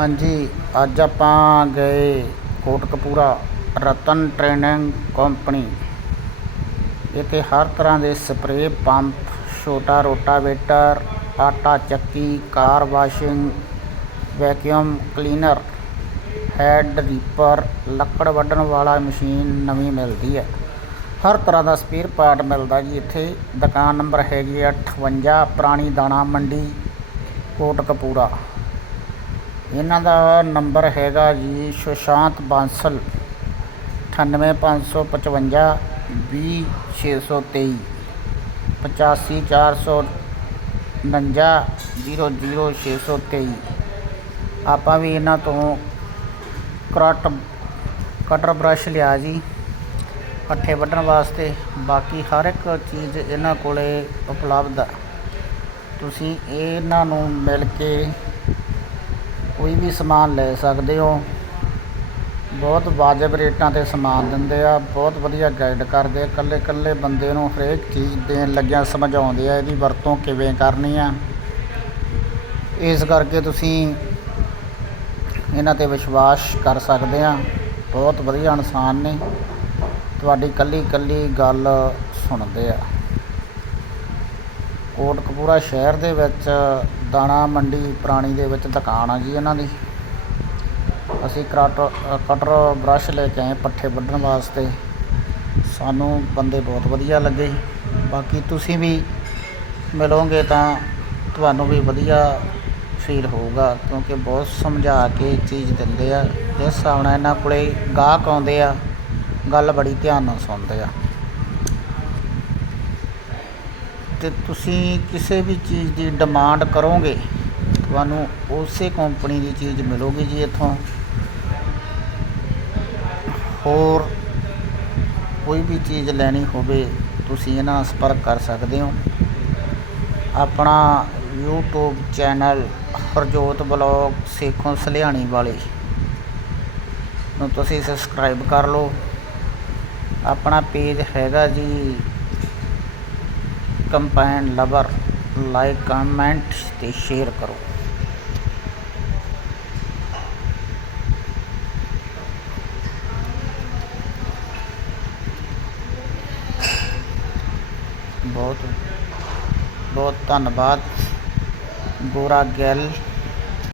ਹਾਂਜੀ, ਅੱਜ ਆਪਾਂ ਗਏ ਕੋਟਕਪੂਰਾ ਰਤਨ ਟ੍ਰੇਨਿੰਗ ਕੰਪਨੀ। ਇੱਥੇ ਹਰ ਤਰ੍ਹਾਂ ਦੇ ਸਪਰੇਅ, ਪੰਪ, ਛੋਟਾ ਰੋਟਾਵੇਟਰ, ਆਟਾ ਚੱਕੀ, car washing, vacuum cleaner, head reaper, ਲੱਕੜ ਵੱਢਣ ਵਾਲਾ ਮਸ਼ੀਨ ਨਵੀਂ ਮਿਲਦੀ ਹੈ। ਹਰ ਤਰ੍ਹਾਂ ਦਾ ਸਪੇਅਰ ਪਾਰਟ ਮਿਲਦਾ ਜੀ ਇੱਥੇ। ਦੁਕਾਨ ਨੰਬਰ ਹੈਗੀ ਆ 58 ਪੁਰਾਣੀ ਦਾਣਾ ਮੰਡੀ, ਕੋਟਕਪੂਰਾ। ਇਹਨਾਂ ਦਾ ਨੰਬਰ ਹੈਗਾ ਜੀ ਸੁਸ਼ਾਂਤ ਬਾਂਸਲ 98555 20623 8549 00623 ਆਪਾਂ ਵੀ ਇਹਨਾਂ ਤੋਂ ਕਰਟ, ਕਟਰ ਬ੍ਰਸ਼ ਲਿਆ ਜੀ, ਪੱਠੇ ਵੱਢਣ ਵਾਸਤੇ। ਬਾਕੀ ਹਰ ਇੱਕ ਚੀਜ਼ ਇਹਨਾਂ ਕੋਲੇ ਉਪਲਬਧ ਆ। ਤੁਸੀਂ ਇਹਨਾਂ ਨੂੰ ਮਿਲ ਕੇ ਕੋਈ ਵੀ ਸਮਾਨ ਲੈ ਸਕਦੇ ਹੋ। ਬਹੁਤ ਵਾਜਬ ਰੇਟਾਂ ਤੇ ਸਮਾਨ ਦਿੰਦੇ ਆ। ਬਹੁਤ ਵਧੀਆ ਗਾਈਡ ਕਰਦੇ ਆ। ਇਕੱਲੇ ਇਕੱਲੇ ਬੰਦੇ ਨੂੰ ਹਰੇਕ ਚੀਜ਼ ਦੇਣ ਲੱਗਿਆ ਸਮਝਾਉਂਦੇ ਆ, ਇਹਦੀ ਵਰਤੋਂ ਕਿਵੇਂ ਕਰਨੀ ਆ। ਇਸ ਕਰਕੇ ਤੁਸੀਂ ਇਹਨਾਂ ਤੇ ਵਿਸ਼ਵਾਸ ਕਰ ਸਕਦੇ ਆ। ਬਹੁਤ ਵਧੀਆ ਇਨਸਾਨ ਨੇ। ਤੁਹਾਡੀ ਕੱਲੀ ਕੱਲੀ ਗੱਲ ਸੁਣਦੇ ਆ। ਕੋਟਕਪੂਰਾ ਸ਼ਹਿਰ ਦੇ ਵਿੱਚ ਦਾਣਾ ਮੰਡੀ ਪੁਰਾਣੀ ਦੇ ਵਿੱਚ ਦੁਕਾਨ ਆ ਜੀ ਇਹਨਾਂ ਦੀ। ਅਸੀਂ ਕਟਰ ਕਟਰ ਬ੍ਰਸ਼ ਲੈ ਕੇ ਆਏ ਪੱਠੇ ਵੱਢਣ ਵਾਸਤੇ। ਸਾਨੂੰ ਬੰਦੇ ਬਹੁਤ ਵਧੀਆ ਲੱਗੇ। ਬਾਕੀ ਤੁਸੀਂ ਵੀ ਮਿਲੋਗੇ ਤਾਂ ਤੁਹਾਨੂੰ ਵੀ ਵਧੀਆ ਫੀਲ ਹੋਊਗਾ, ਕਿਉਂਕਿ ਬਹੁਤ ਸਮਝਾ ਕੇ ਚੀਜ਼ ਦਿੰਦੇ ਆ। ਜਿਸ ਹਿਸਾਬ ਨਾਲ ਇਹਨਾਂ ਕੋਲੇ ਗਾਹਕ ਆਉਂਦੇ ਆ, ਗੱਲ ਬੜੀ ਧਿਆਨ ਨਾਲ ਸੁਣਦੇ ਆ। ਤੇ ਤੁਸੀਂ ਕਿਸੇ ਵੀ ਚੀਜ਼ ਦੀ ਡਿਮਾਂਡ ਕਰੋਗੇ, ਤੁਹਾਨੂੰ ਉਸੇ ਕੰਪਨੀ ਦੀ ਚੀਜ਼ ਮਿਲੂਗੀ ਜੀ ਇੱਥੋਂ। ਹੋਰ ਕੋਈ ਵੀ ਚੀਜ਼ ਲੈਣੀ ਹੋਵੇ, ਤੁਸੀਂ ਇਹਨਾਂ ਨਾਲ ਸੰਪਰਕ ਕਰ ਸਕਦੇ ਹੋ। ਆਪਣਾ YouTube channel Harjot blog Sekhon Saliani ਵਾਲੇ ਨੂੰ ਤੁਸੀਂ ਸਬਸਕ੍ਰਾਈਬ ਕਰ ਲਓ। ਆਪਣਾ ਪੇਜ ਹੈਗਾ ਜੀ ਕੰਪਾਈਨ ਲਵਰ ਲਾਈਕ ਕਮੈਂਟ ਤੇ ਸ਼ੇਅਰ ਕਰੋ ਬਹੁਤ ਬਹੁਤ ਧੰਨਵਾਦ ਗੋਰਾ ਗਿੱਲ